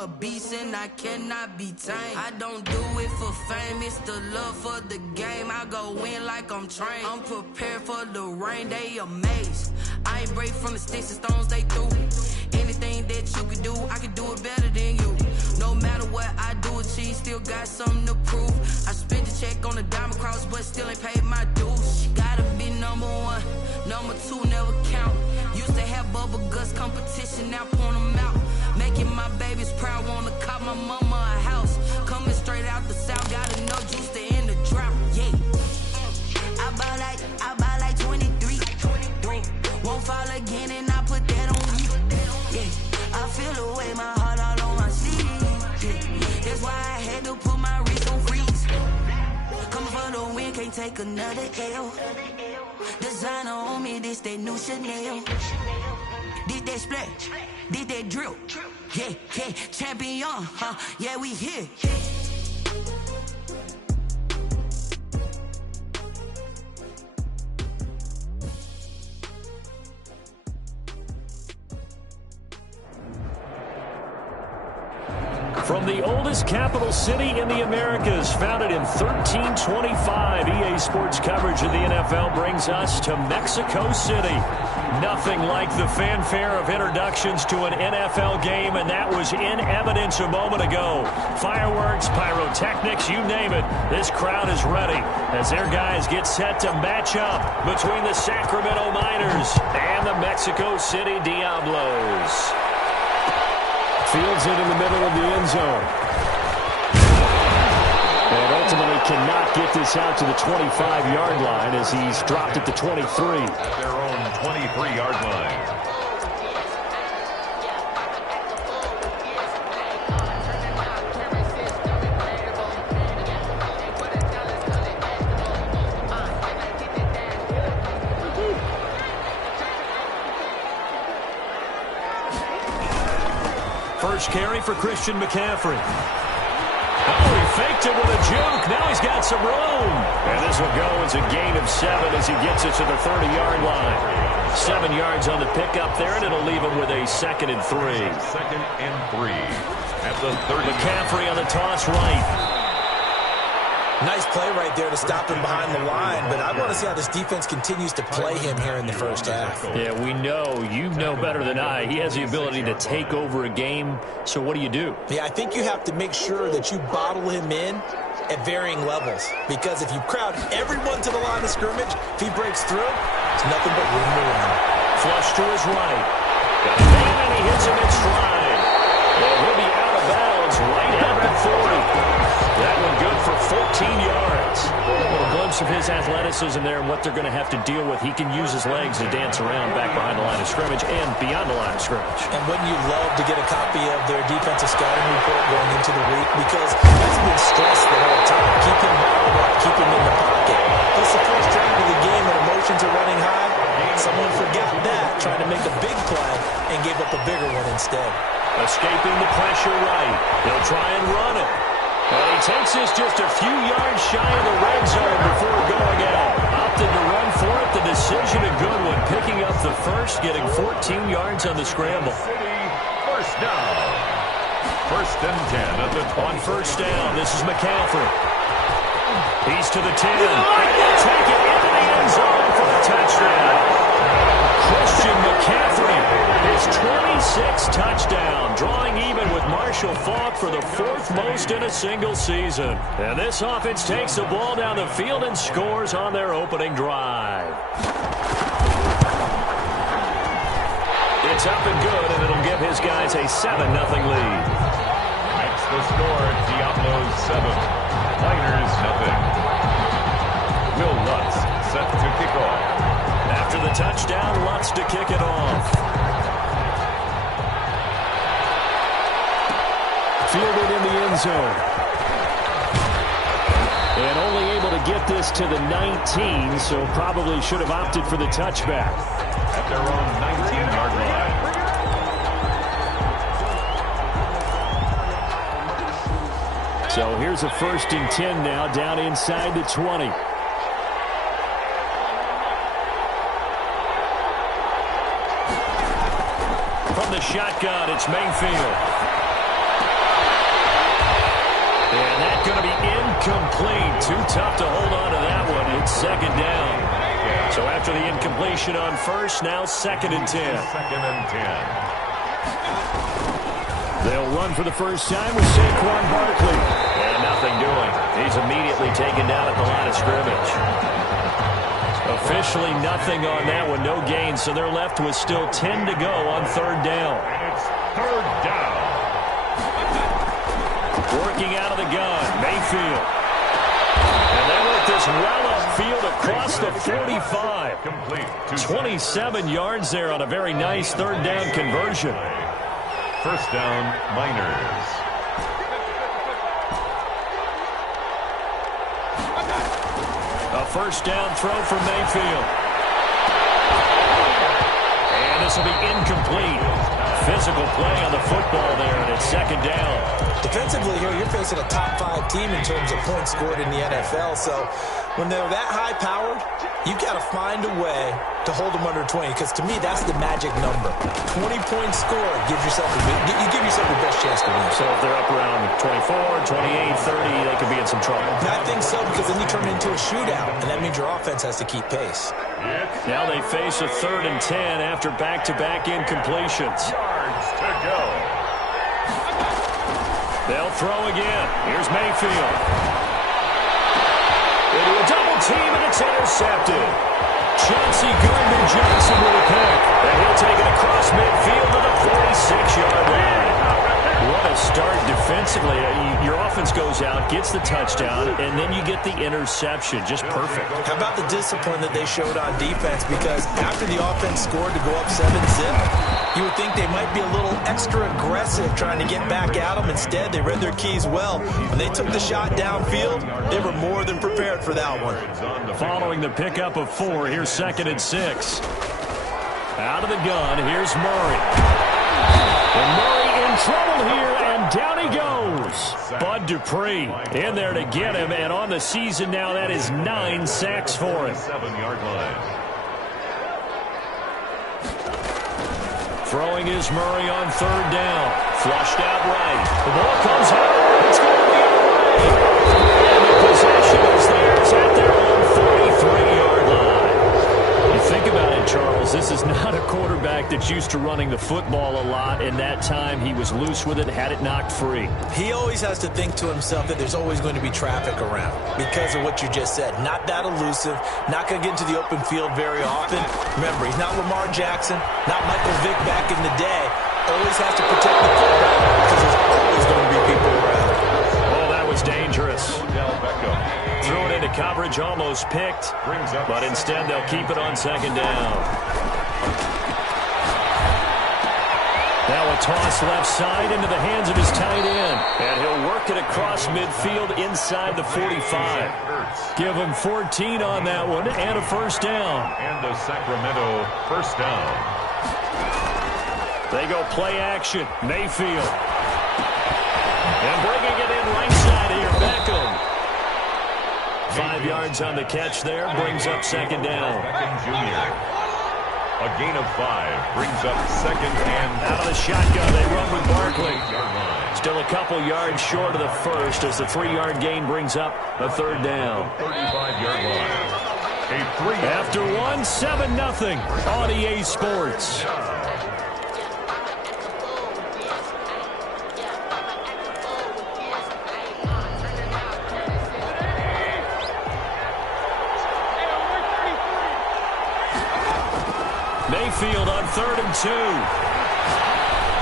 a beast and I cannot be tamed. I don't do it for fame, it's the love for the game. I go in like I'm trained. I'm prepared for the rain, they amazed. I ain't break from the sticks and stones they threw. Anything that you can do, I can do it better than you. No matter what I do, achieve, still got something to prove. I spent the check on the diamond cross, but still ain't paid my dues. Gotta be number one, number two never count. Used to have bubble guts competition, now point them out. Making my babies proud, wanna cop my mama a house. Coming straight out the south, got enough juice to end the drought. Yeah, I buy like 23. Won't fall again, and I put that on me. Yeah, I feel the way, my heart all on my sleeve. Yeah, that's why I had to put my wrist on freeze. Coming for the win, can't take another L. Designer on me, this that new Chanel. Did that splash, did that drill. Yeah, yeah, champion, huh? Yeah, we here. From the oldest capital city in the Americas, founded in 1325, EA Sports coverage of the NFL brings us to Mexico City. Nothing like the fanfare of introductions to an NFL game, and that was in evidence a moment ago. Fireworks, pyrotechnics, you name it. This crowd is ready as their guys get set to match up between the Sacramento Miners and the Mexico City Diablos. Fields it in the middle of the end zone. And ultimately cannot get this out to the 25-yard line as he's dropped at the 23. At their own 23-yard line. First carry for Christian McCaffrey. Oh, he faked it with a juke. Now he's got some room. And this will go as a gain of 7 as he gets it to the 30-yard line. 7 yards on the pickup there, and it'll leave him with a 2nd and 3. 2nd and 3 at the 30. McCaffrey on the toss right. Nice play right there to stop him behind the line, but I want to see how this defense continues to play him here in the first half. Yeah, we know. You know better than I. He has the ability to take over a game, so what do you do? Yeah, I think you have to make sure that you bottle him in at varying levels, because if you crowd everyone to the line of scrimmage, if he breaks through, it's nothing but room to run. Flush to his right. And he hits him in stride. And he'll be out of bounds right at that 40. That one good for 14 yards. A little glimpse of his athleticism there and what they're going to have to deal with. He can use his legs to dance around back behind the line of scrimmage and beyond the line of scrimmage. And wouldn't you love to get a copy of their defensive scouting report going into the week? Because he's been stressed the whole time. Keep him bottled up. Keep him in the pocket. It's the first drive of the game and emotions are running high. Someone forgot that, trying to make a big play and gave up a bigger one instead. Escaping the pressure right. He'll try and run it. But he takes this just a few yards shy of the red zone before going out. Opted to run for it. The decision a good one. Picking up the first, getting 14 yards on the scramble. First down. 1st and 10 at the 20. On first down, this is McCaffrey. He's to the 10. And he'll take it into the end zone for a touchdown. Christian McCaffrey, his 26th touchdown, drawing even with Marshall Faulk for the 4th most in a single season. And this offense takes the ball down the field and scores on their opening drive. It's up and good, and it'll give his guys a 7-0 lead. Makes the score, Diablos 7, Miners nothing. Will Lutz set to kick off. After the touchdown, Lutz to kick it off. Fielded in the end zone. And only able to get this to the 19, so probably should have opted for the touchback. At their own 19-yard line. So here's a 1st and 10 now, down inside the 20. From the shotgun, it's Mayfield. Too tough to hold on to that one. It's second down. So after the incompletion on first, now second and 10. Second and 10. They'll run for the first time with Saquon Barkley. And nothing doing. He's immediately taken down at the line of scrimmage. Officially nothing on that one. No gain, so they're left with still 10 to go on third down. And it's third down. Working out of the gun, Mayfield. And they work this well upfield across the 45. Complete. 27 yards there on a very nice third down conversion. First down, Miners. A first down throw for Mayfield. And this will be incomplete. Physical play on the football there, and it's second down. Defensively here, you're facing a top-5 team in terms of points scored in the NFL, so when they're that high-powered, you've got to find a way to hold them under 20, because to me, that's the magic number. 20 points scored gives yourself you give yourself the best chance to win. So if they're up around 24, 28, 30, they could be in some trouble. I think so, because then you turn it into a shootout, and that means your offense has to keep pace. Now they face a third and 10 after back-to-back incompletions. Yards to go. They'll throw again. Here's Mayfield. Into a double team, and it's intercepted. Chauncey Gardner-Johnson with a pick. And he'll take it across midfield to the 46-yard line. What a start defensively. Your offense goes out, gets the touchdown, and then you get the interception. Just perfect. How about the discipline that they showed on defense? Because after the offense scored to go up 7-zip, you would think they might be a little extra aggressive trying to get back at them. Instead, they read their keys well. When they took the shot downfield, they were more than prepared for that one. Following the pickup of 4, here's second and 6. Out of the gun, here's Murray. And Murray in trouble here, and down he goes. Bud Dupree in there to get him, and on the season now, that is 9 sacks for him. 7-yard line. Throwing is Murray on third down. Flushed out right. The ball comes out. It's going to be away. And the possession is theirs at their own 43-yard line. You think about it, Charles. This is not a quarterback that's used to running the football a lot. In that time, he was loose with it, had it knocked free. He always has to think to himself that there's always going to be traffic around because of what you just said. Not that elusive, not going to get into the open field very often. Remember, he's not Lamar Jackson, not Michael Vick back in the day. Always has to protect the football because there's always going to be people around. Oh, that was dangerous. Threw it into coverage, almost picked, but instead they'll keep it on second down. Now a toss left side into the hands of his tight end. And he'll work it across midfield inside the 45. Give him 14 on that one and a first down. And a Sacramento first down. They go play action. Mayfield. And bringing it in right side here, Beckham. 5 yards on the catch there, brings up second down. Beckham Jr. A gain of 5 brings up second and out of the shotgun. They run with Barkley. Still a couple yards short of the first as the 3-yard gain brings up a third down. 35-yard line. After 1, 7-0 on EA Sports. Mayfield on third and 2.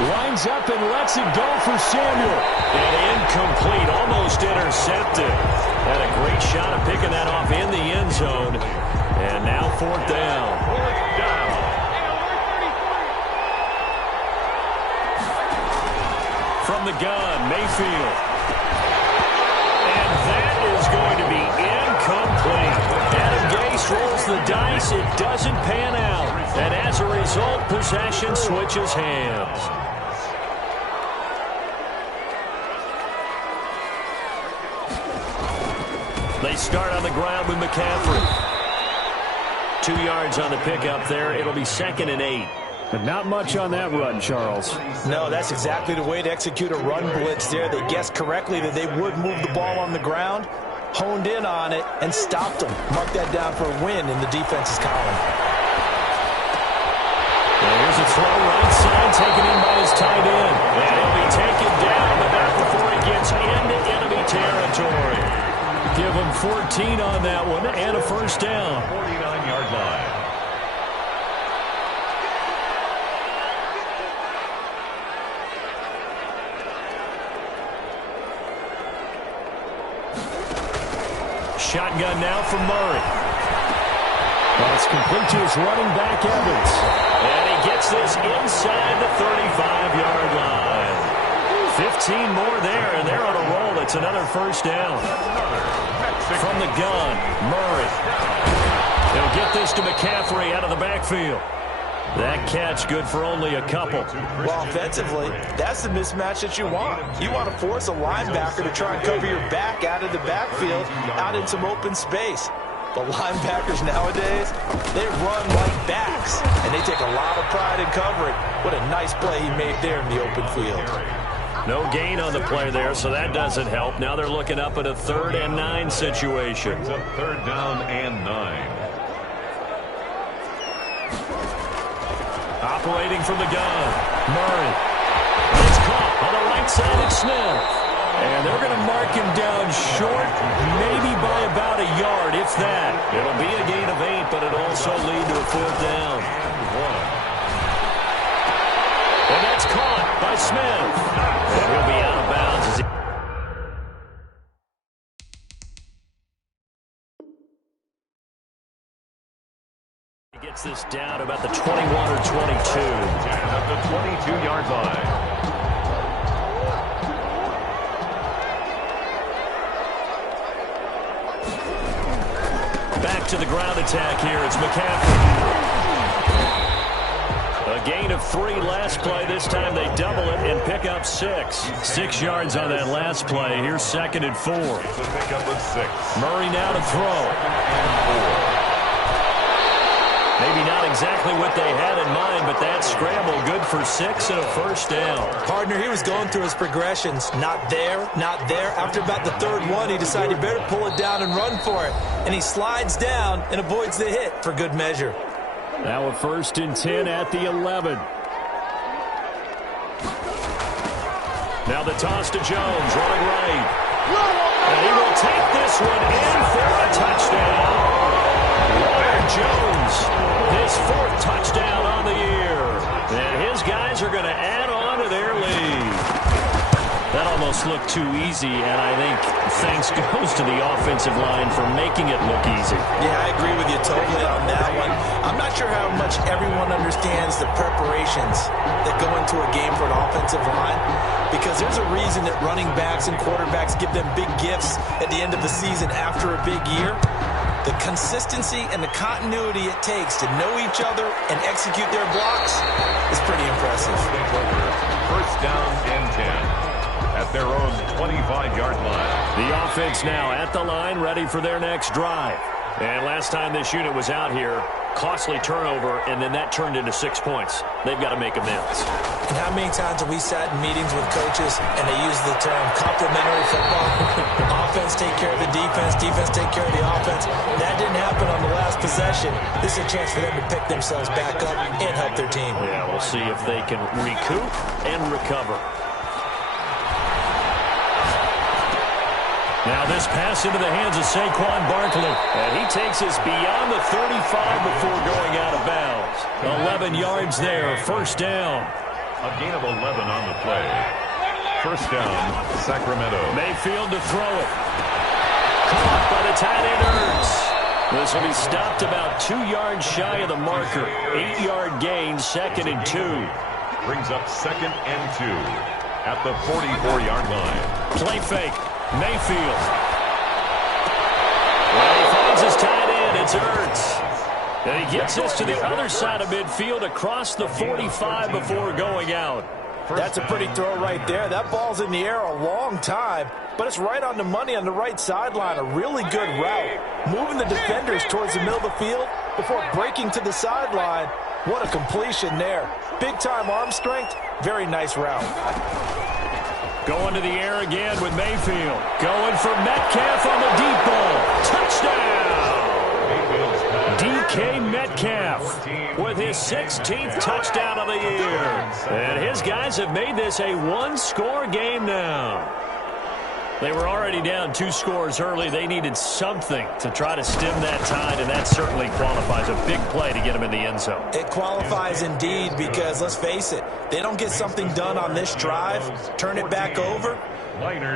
Lines up and lets it go for Samuel. And incomplete, almost intercepted. Had a great shot of picking that off in the end zone. And now fourth down. From the gun, Mayfield. And that is going to be incomplete. Adam Gase rolls the dice. It doesn't pan out. And as a result, possession switches hands. They start on the ground with McCaffrey. 2 yards on the pickup there. It'll be second and 8. But not much on that run, Charles. No, that's exactly the way to execute a run blitz there. They guessed correctly that they would move the ball on the ground. honed in on it, and stopped him. Mark that down for a win in the defense's column. Here's a throw right side, taken in by his tight end. And he'll be taken down, but not before he gets into enemy territory. Give him 14 on that one and a first down. 49-yard line. Shotgun now for Murray. Well, it's complete to his running back, Evans. And he gets this inside the 35-yard line. 15 more there, and they're on a roll. It's another first down. From the gun, Murray. They'll get this to McCaffrey out of the backfield. That catch good for only a couple. Well, offensively, that's the mismatch that you want. You want to force a linebacker to try and cover your back out of the backfield, out in some open space. But linebackers nowadays, they run like backs, and they take a lot of pride in covering. What a nice play he made there in the open field. No gain on the play there, so that doesn't help. Now they're looking up at a 3rd and 9 situation. It's a 3rd down and 9. Operating from the gun, Murray. It's caught on the right side of Smith. And they're going to mark him down short, maybe by about a yard, if that. It'll be a gain of 8, but it'll also lead to a 4th down. And that's caught by Smith. And he'll be out of bounds as he gets this down about the 21 or 22. At the 22-yard line. Back to the ground attack here. It's McCaffrey. A gain of 3 last play. This time they double it and pick up 6. 6 yards on that last play. Here's 2nd and 4. It's a pickup of 6. Murray now to throw. Maybe not exactly what they had in mind, but that scramble good for 6 and a first down. Partner, he was going through his progressions. Not there, not there. After about the 3rd one, he decided he better pull it down and run for it. And he slides down and avoids the hit for good measure. Now a 1st and 10 at the 11. Now the toss to Jones, running right. And he will take this one in for a touchdown. Jones, his 4th touchdown on the year. And his guys are going to add on to their lead. That almost looked too easy, and I think thanks goes to the offensive line for making it look easy. Yeah, I agree with you totally on that one. I'm not sure how much everyone understands the preparations that go into a game for an offensive line, because there's a reason that running backs and quarterbacks give them big gifts at the end of the season after a big year. The consistency and the continuity it takes to know each other and execute their blocks is pretty impressive. 1st down and 10 at their own 25-yard line. The offense now at the line, ready for their next drive. And last time this unit was out here, costly turnover, and then that turned into 6 points. They've got to make amends. And how many times have we sat in meetings with coaches and they use the term complementary football? Offense take care of the defense, defense take care of the offense. That didn't happen on the last possession. This is a chance for them to pick themselves back up and help their team. Yeah, we'll see if they can recoup and recover. Now this pass into the hands of Saquon Barkley. And he takes us beyond the 35 before going out of bounds. 11 yards there, 1st down. A gain of 11 on the play. 1st down, Sacramento. Mayfield to throw it. Caught by the tight end Ertz. This will be stopped about 2 yards shy of the marker. 8-yard gain, 2nd and 2. Brings up 2nd and 2 at the 44-yard line. Play fake. Mayfield. Well, he finds his tight end. It's Ertz. And he gets this to the other side of midfield across the 45 before going out. That's a pretty throw right there. That ball's in the air a long time, but it's right on the money on the right sideline. A really good route. Moving the defenders towards the middle of the field before breaking to the sideline. What a completion there. Big-time arm strength. Very nice route. Going to the air again with Mayfield. Going for Metcalf on the deep ball. Touchdown! DK Metcalf with his 16th touchdown of the year. And his guys have made this a one-score game now. They were already down 2 scores early. They needed something to try to stem that tide, and that certainly qualifies. A big play to get them in the end zone. It qualifies indeed because, let's face it, they don't get something done on this drive, turn it back over,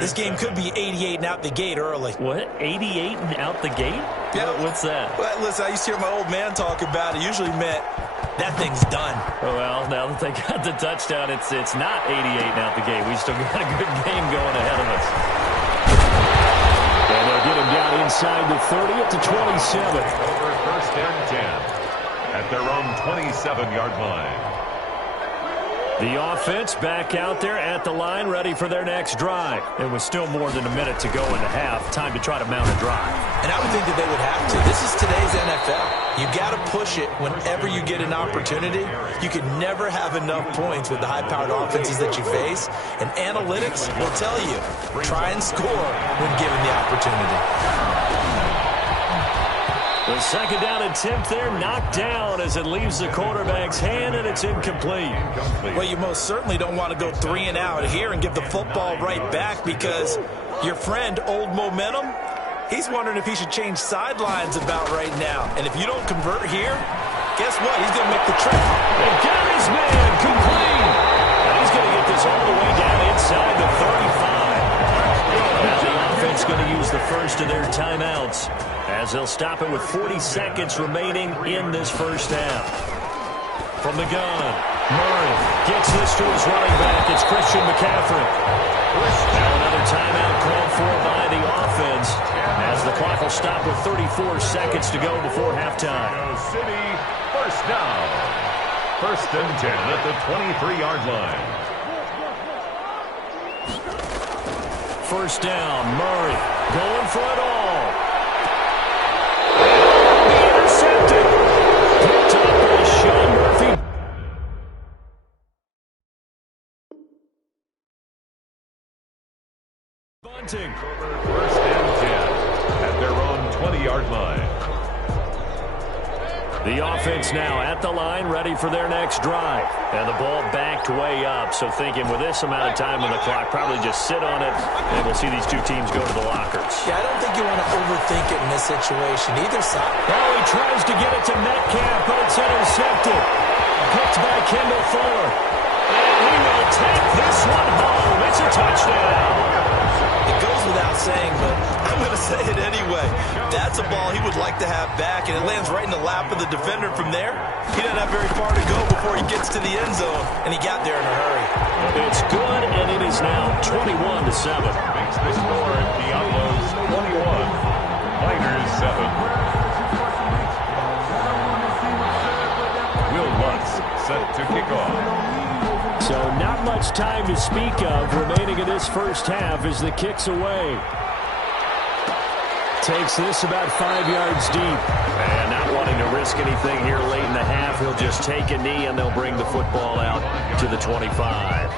this game could be 88 and out the gate early. What? 88 and out the gate? Yeah. What's that? Well, listen, I used to hear my old man talk about it. Usually meant that thing's done. Well, now that they got the touchdown, it's not 88 and out the gate. We still got a good game going ahead of us. And they'll get him down inside the 30 up to 27. Over first and 10 at their own 27-yard line. The offense back out there at the line, ready for their next drive. It was still more than a minute to go in the half. Time to try to mount a drive. And I would think that they would have to. This is today's NFL. You got to push it whenever you get an opportunity. You can never have enough points with the high-powered offenses that you face. And analytics will tell you, try and score when given the opportunity. The second down attempt there knocked down as it leaves the quarterback's hand, and it's incomplete. Well, you most certainly don't want to go 3 and out here and give the football right back because your friend, Old Momentum, he's wondering if he should change sidelines about right now. And if you don't convert here, guess what? He's going to make the trip. They got his man complete. And he's going to get this all the way down inside the 35. Now the offense going to use the first of their timeouts, as they'll stop it with 40 seconds remaining in this first half. From the gun, Murray gets this to his running back. It's Christian McCaffrey. Now another timeout called for by the offense, as the clock will stop with 34 seconds to go before halftime. City, first down. First and 10 at the 23-yard line. First down, Murray going for it all. Intercepted. Picked up by Sean Murphy. Bunting. First and 10 at their own 20-yard line. The offense now at the line, ready for their next drive. And the ball backed way up, so thinking with this amount of time on the clock, probably just sit on it, and we'll see these two teams go to the lockers. Yeah, I don't think you want to overthink it in this situation. Either side. Oh, he tries to get it to Metcalf, but it's intercepted. Picked by Kendall Fuller. And he will take this one home. It's a touchdown. It goes without saying, but I'm going to say it anyway. That's a ball he would like to have back, and it lands right in the lap of the defender from there. He doesn't have very far to go before he gets to the end zone, and he got there in a hurry. It's good, and it is now 21-7. Makes the score Diablos 21, Miners 7. Will Lutz set to kick off. So not much time to speak of remaining in this first half as the kick's away. Takes this about 5 yards deep. And not wanting to risk anything here late in the half, he'll just take a knee and they'll bring the football out to the 25.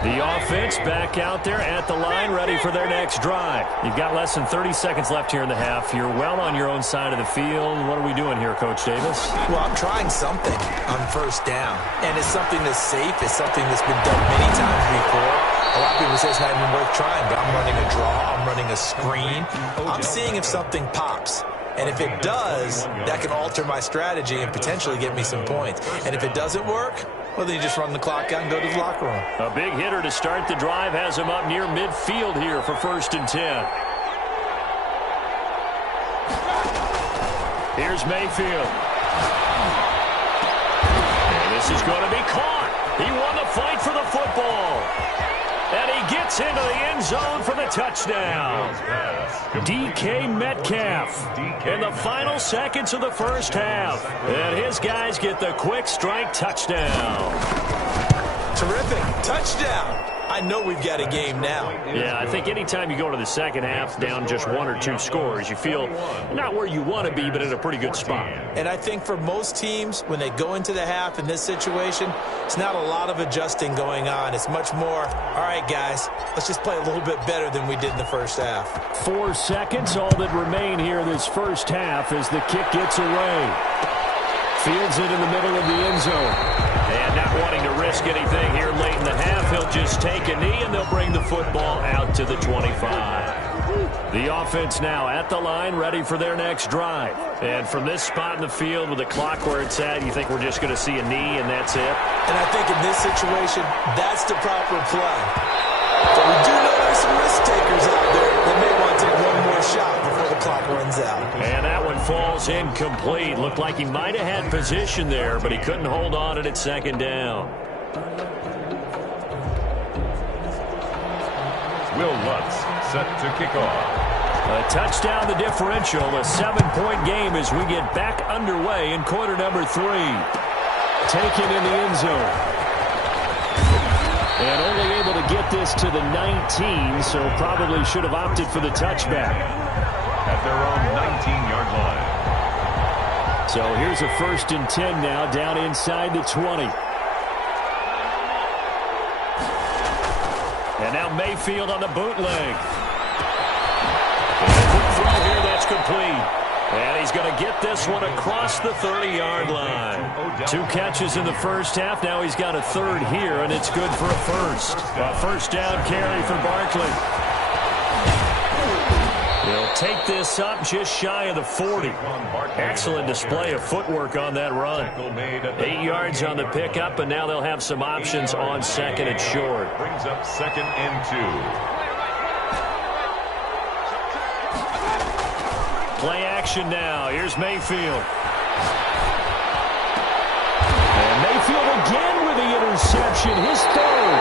The offense back out there at the line, ready for their next drive. You've got less than 30 seconds left here in the half. You're well on your own side of the field. What are we doing here, Coach Davis? Well, I'm trying something on first down, and it's something that's safe. It's something that's been done many times before. A lot of people say it's not even worth trying, but I'm running a draw. I'm running a screen. I'm seeing if something pops. And if it does, that can alter my strategy and potentially get me some points. And if it doesn't work, well, then you just run the clock out and go to the locker room. A big hitter to start the drive has him up near midfield here for first and 10. Here's Mayfield. And this is going to be caught. He won the fight for the football. And he gets into the end zone for the touchdown. DK Metcalf in the final seconds of the first half. And his guys get the quick strike touchdown. Terrific. Touchdown. I know we've got a game now. Yeah, I think anytime you go to the second half down just 1 or 2 scores, you feel not where you want to be, but in a pretty good spot. And I think for most teams, when they go into the half in this situation, it's not a lot of adjusting going on. It's much more, all right, guys, let's just play a little bit better than we did in the first half. 4 seconds, all that remain here in this first half as the kick gets away. Fields it in the middle of the end zone. And not wanting to risk anything here late in the half, he'll just take a knee, and they'll bring the football out to the 25. The offense now at the line, ready for their next drive. And from this spot in the field with the clock where it's at, you think we're just going to see a knee and that's it? And I think in this situation, that's the proper play. But we do know there's some risk takers out there that may want to take one more shot before the clock runs out. And that one falls incomplete. Looked like he might have had position there, but he couldn't hold on at second down. Will Lutz set to kick off. A touchdown, the differential, a 7-point game as we get back underway in quarter number 3. Taken in the end zone. And only able to get this to the 19, so probably should have opted for the touchback. At their own 19-yard line. So here's a 1st and 10 now, down inside the 20. And now Mayfield on the bootleg. And a quick throw here, that's complete. And he's going to get this one across the 30-yard line. 2 catches in the first half. Now he's got a 3rd here, and it's good for a first. A first down carry for Barkley. He'll take this up just shy of the 40. Excellent display of footwork on that run. 8 yards on the pickup, and now they'll have some options on 2nd and short. Brings up 2nd and 2. Play action now. Here's Mayfield. And Mayfield again with the interception. His 3rd.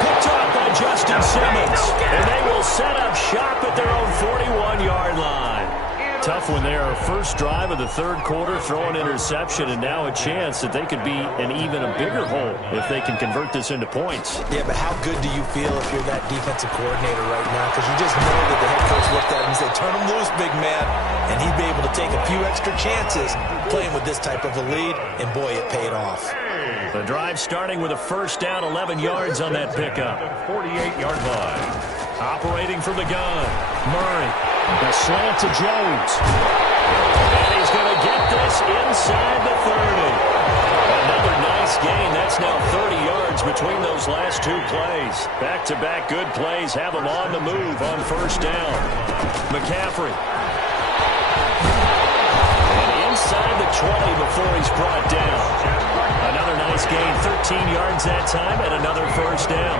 Picked off by Justin Simmons. And they will set up shop at their own 41-yard line. Tough one there. First drive of the 3rd quarter, throw an interception, and now a chance that they could be in even a bigger hole if they can convert this into points. Yeah, but how good do you feel if you're that defensive coordinator right now? Because you just know that the head coach looked at him and said, turn him loose, big man. And he'd be able to take a few extra chances playing with this type of a lead, and boy, it paid off. The drive starting with a first down, 11 yards on that pickup. 48-yard line. Operating from the gun, Murray. The slant to Jones. And he's going to get this inside the 30. Another nice gain. That's now 30 yards between those last 2 plays. Back-to-back good plays have him on the move on first down. McCaffrey. And inside the 20 before he's brought down. Another nice gain, 13 yards that time, and another first down.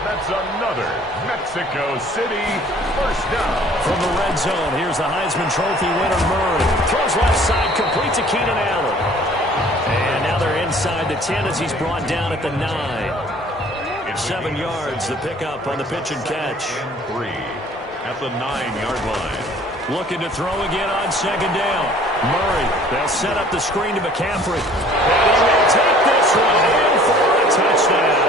That's another Mexico City first down. From the red zone, here's the Heisman Trophy winner, Murray. Throws left side, complete to Keenan Allen. And now they're inside the 10 as he's brought down at the 9. 7 yards, the pickup on the pitch and catch. 3 at the 9-yard line. Looking to throw again on second down. Murray, they'll set up the screen to McCaffrey. And he will take this one in for a touchdown.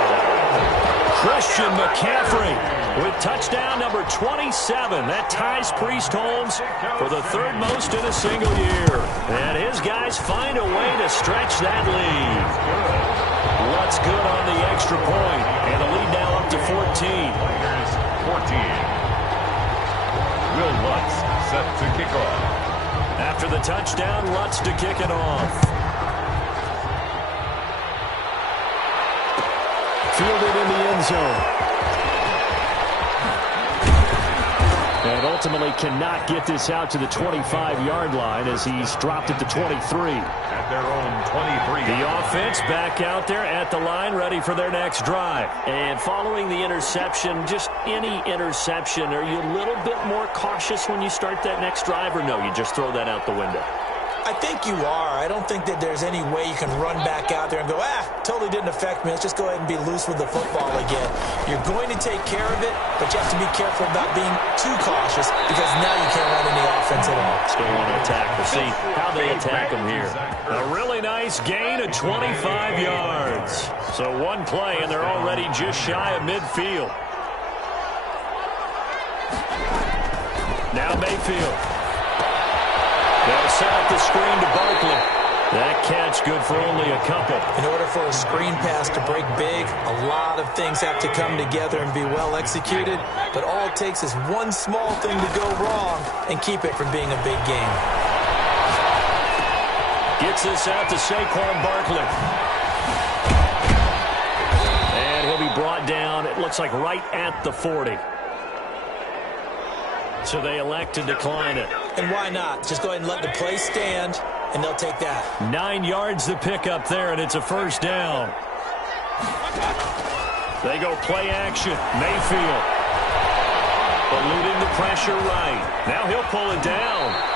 Christian McCaffrey with touchdown number 27. That ties Priest Holmes for the 3rd most in a single year. And his guys find a way to stretch that lead. What's good on the extra point? And the lead now up to 14. 14. Will Lutz set to kick off. After the touchdown, Lutz to kick it off. Fielded in the end zone. And ultimately cannot get this out to the 25-yard line as he's dropped it to 23. At their own 23. The offense back out there at the line, ready for their next drive. And following the interception, just any interception, are you a little bit more cautious when you start that next drive, or no, you just throw that out the window? I think you are. I don't think that there's any way you can run back out there and go, totally didn't affect me. Let's just go ahead and be loose with the football again. You're going to take care of it, but you have to be careful about being too cautious because now you can't run any offense at all. Still want to attack. We'll see how they attack them here. A really nice gain of 25 yards. So one play, and they're already just shy of midfield. Now Mayfield. They'll set up the screen to Barkley. That catch good for only a couple. In order for a screen pass to break big, a lot of things have to come together and be well executed. But all it takes is one small thing to go wrong and keep it from being a big game. Gets this out to Saquon Barkley. And he'll be brought down, it looks like right at the 40. So they elect to decline it. And why not? Just go ahead and let the play stand, and they'll take that. 9 yards to pick up there, and it's a first down. They go play action. Mayfield. Eluding the pressure right. Now he'll pull it down.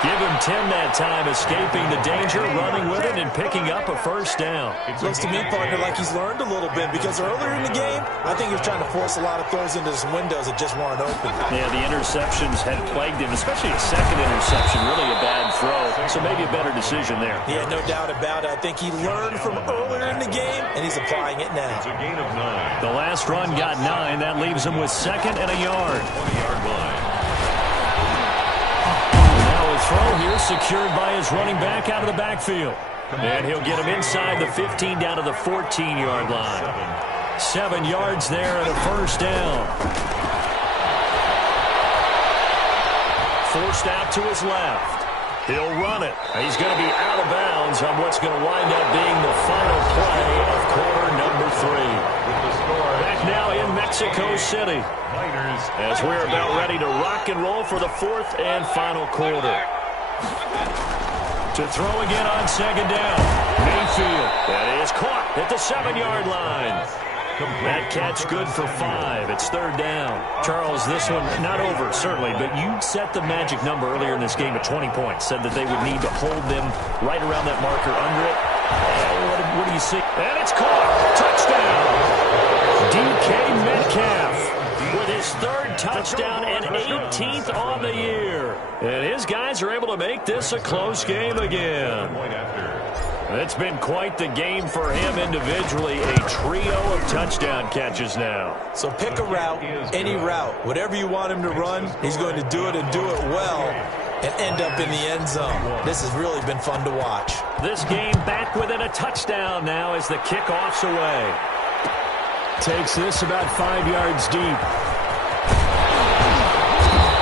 Give him 10 that time, escaping the danger, running with it, and picking up a first down. Looks to me, partner, like he's learned a little bit, because earlier in the game, I think he was trying to force a lot of throws into some windows that just weren't open. Yeah, the interceptions had plagued him, especially a second interception, really a bad throw. So maybe a better decision there. Yeah, no doubt about it. I think he learned from earlier in the game, and he's applying it now. It's a gain of 9. The last run got 9. That leaves him with second and a yard. 20-yard line. Throw here secured by his running back out of the backfield. And he'll get him inside the 15 down to the 14-yard line. 7 yards there and a first down. Forced out to his left. He'll run it. He's going to be out of bounds on what's going to wind up being the final play of quarter number 3. Back now in Mexico City, as we're about ready to rock and roll for the 4th and final quarter. To throw again on second down. Mayfield. That is caught at the 7-yard line. That catch good for 5. It's third down. Charles, this one not over, certainly, but you set the magic number earlier in this game at 20 points. Said that they would need to hold them right around that marker under it. What do you see? And it's caught. Touchdown. DK Metcalf with his 3rd touchdown and 18th on the year. And his guys are able to make this a close game again. It's been quite the game for him individually. A trio of touchdown catches now. So pick a route, any route. Whatever you want him to run, he's going to do it and do it well and end up in the end zone. This has really been fun to watch. This game back within a touchdown now as the kickoff's away. Takes this about 5 yards deep.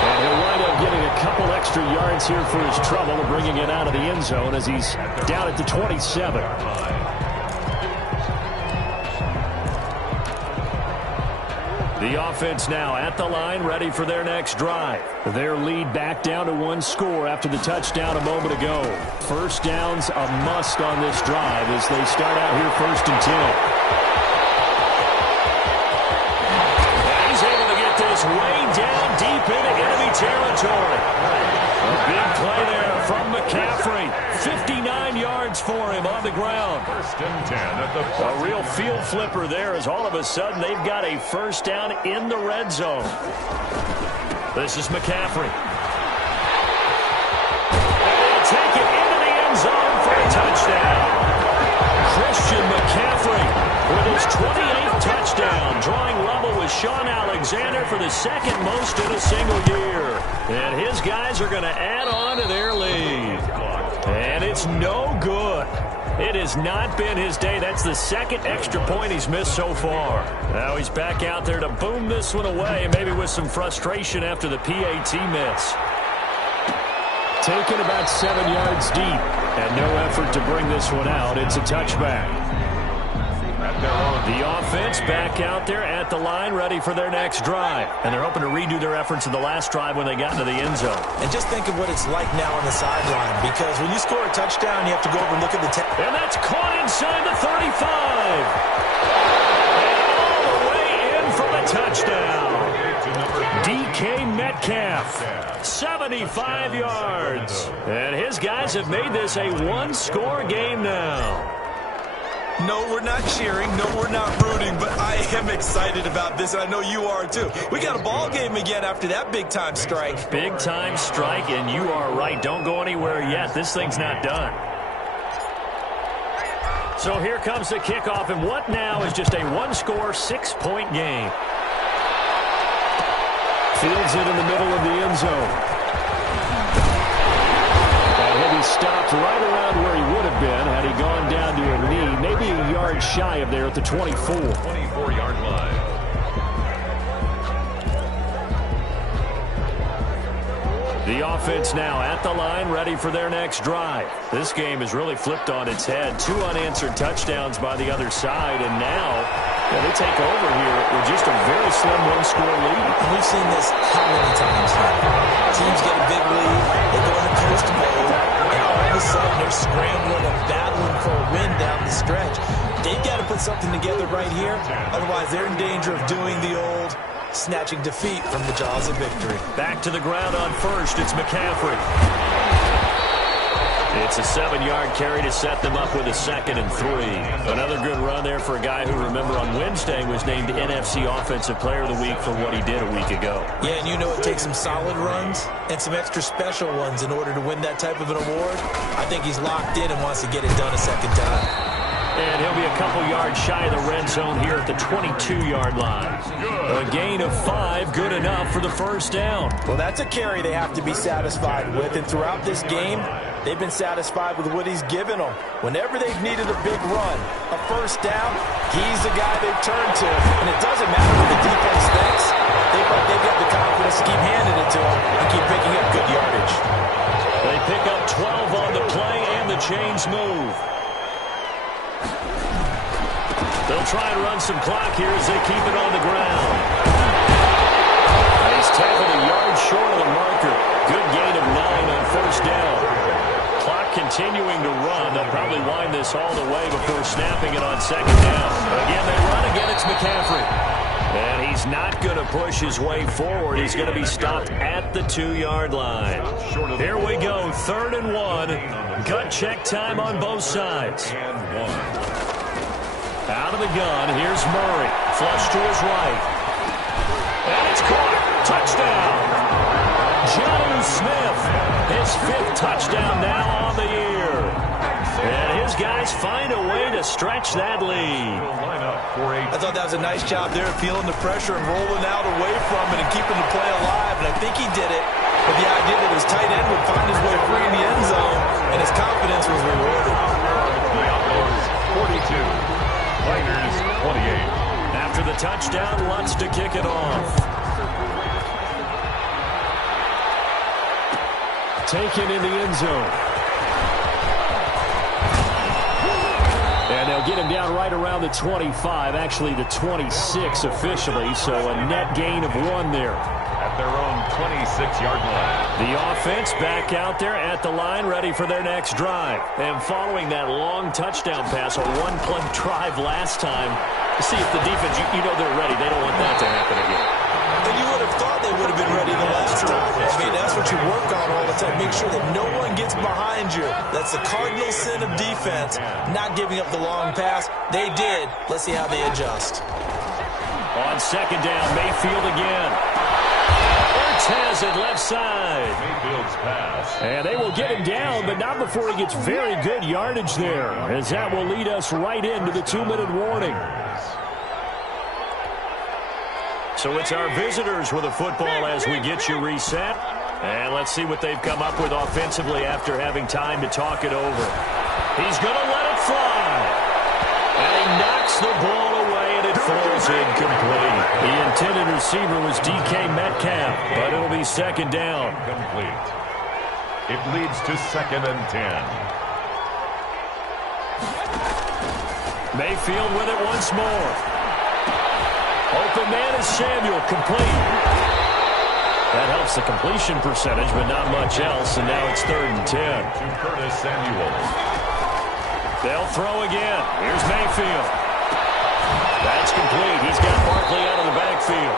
And he'll wind up getting a couple extra yards here for his trouble, bringing it out of the end zone as he's down at the 27. The offense now at the line, ready for their next drive. Their lead back down to 1 score after the touchdown a moment ago. First down's a must on this drive as they start out here 1st and 10. Way down deep into enemy territory. A big play there from McCaffrey. 59 yards for him on the ground. 1st and 10 at the a real field flipper there as all of a sudden they've got a first down in the red zone. This is McCaffrey. And they'll take it into the end zone for a touchdown. Christian McCaffrey with his 28th touchdown, drawing level with Sean Alexander for the 2nd most in a single year. And his guys are going to add on to their lead. And it's no good. It has not been his day. That's the 2nd extra point he's missed so far. Now he's back out there to boom this one away, maybe with some frustration after the PAT miss. Taken about 7 yards deep, and no effort to bring this one out. It's a touchback. The offense back out there at the line, ready for their next drive. And they're hoping to redo their efforts in the last drive when they got into the end zone. And just think of what it's like now on the sideline, because when you score a touchdown, you have to go over and look at the and that's caught inside the 35. And all the way in for the touchdown. DK Metcalf, 75 yards. And his guys have made this a 1-score game now. No, we're not cheering. No, we're not rooting. But I am excited about this, and I know you are too. We got a ball game again after that big-time strike. Big-time strike, and you are right. Don't go anywhere yet. This thing's not done. So here comes the kickoff, and what now is just a one-score, 6-point game. Fields it in the middle of the end zone. And he'll be stopped right around where he would have been had he gone down to a knee, maybe a yard shy of there at the 24. 24-yard line. The offense now at the line, ready for their next drive. This game is really flipped on its head. 2 unanswered touchdowns by the other side, and now they take over here with just a very slim one-score lead. And we've seen this how many times now? Teams get a big lead, they go into coast mode, and all of a sudden they're scrambling and battling for a win down the stretch. They've got to put something together right here, otherwise they're in danger of doing the old snatching defeat from the jaws of victory. Back to the ground on first. It's McCaffrey. It's a 7-yard carry to set them up with a 2nd and 3. Another good run there for a guy who, remember, on Wednesday was named NFC Offensive Player of the Week for what he did a week ago. Yeah, and you know it takes some solid runs and some extra special ones in order to win that type of an award. I think he's locked in and wants to get it done a second time. And he'll be a couple yards shy of the red zone here at the 22-yard line. A gain of 5, good enough for the first down. Well, that's a carry they have to be satisfied with. And throughout this game, they've been satisfied with what he's given them. Whenever they've needed a big run, a first down, he's the guy they've turned to. And it doesn't matter what the defense thinks. They've got the confidence to keep handing it to him and keep picking up good yardage. They pick up 12 on the play, and the chains move. They'll try and run some clock here as they keep it on the ground. He's tackled a yard short of the marker. Good gain of 9 on first down. Clock continuing to run. They'll probably wind this all the way before snapping it on second down. Again, they run again. It's McCaffrey. And he's not going to push his way forward. He's going to be stopped at the 2-yard line. Here we go, 3rd and 1. Gut check time on both sides. Out of the gun, here's Murray. Flush to his right. And it's caught. Touchdown. Jonnu Smith, his 5th touchdown now on the year. And his guys find a way to stretch that lead. I thought that was a nice job there, feeling the pressure and rolling out away from it and keeping the play alive. And I think he did it with the idea that his tight end would find his way free in the end zone, and his confidence was rewarded. The Outlaws 42. Niners 28. After the touchdown, Lutz to kick it off. Taken in the end zone. And they'll get him down right around the 25, actually the 26 officially, so a net gain of 1 there. At their own 26-yard line. The offense back out there at the line, ready for their next drive. And following that long touchdown pass, a one-play drive last time, to see if the defense, you know they're ready. They don't want that to happen again. And you would have thought they would have been ready the last time. I mean, that's what you work on all the time. Make sure that no one gets behind you. That's the cardinal sin of defense, not giving up the long pass. They did. Let's see how they adjust. On second down, Mayfield again. Has it left side. Mayfield's pass. And they will get him down, but not before he gets very good yardage there, as that will lead us right into the 2-minute warning. So it's our visitors with a football as we get you reset. And let's see what they've come up with offensively after having time to talk it over. He's going to let it fly. And he knocks the ball away, and it falls incomplete. The intended receiver was DK Metcalf, but it'll be second down. Complete. It leads to 2nd and 10. Mayfield with it once more. Open man is Samuel, complete. That helps the completion percentage, but not much else, and now it's 3rd and 10. To Curtis Samuel. They'll throw again. Here's Mayfield. That's complete. He's got Barkley out of the backfield.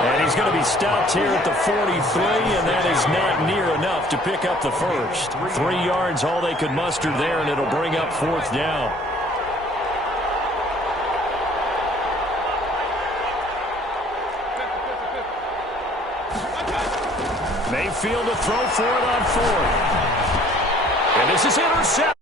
And he's going to be stopped here at the 43, and that is not near enough to pick up the first. 3 yards, all they could muster there, and it'll bring up 4th down. Mayfield to throw for it on 4th. And this is intercepted.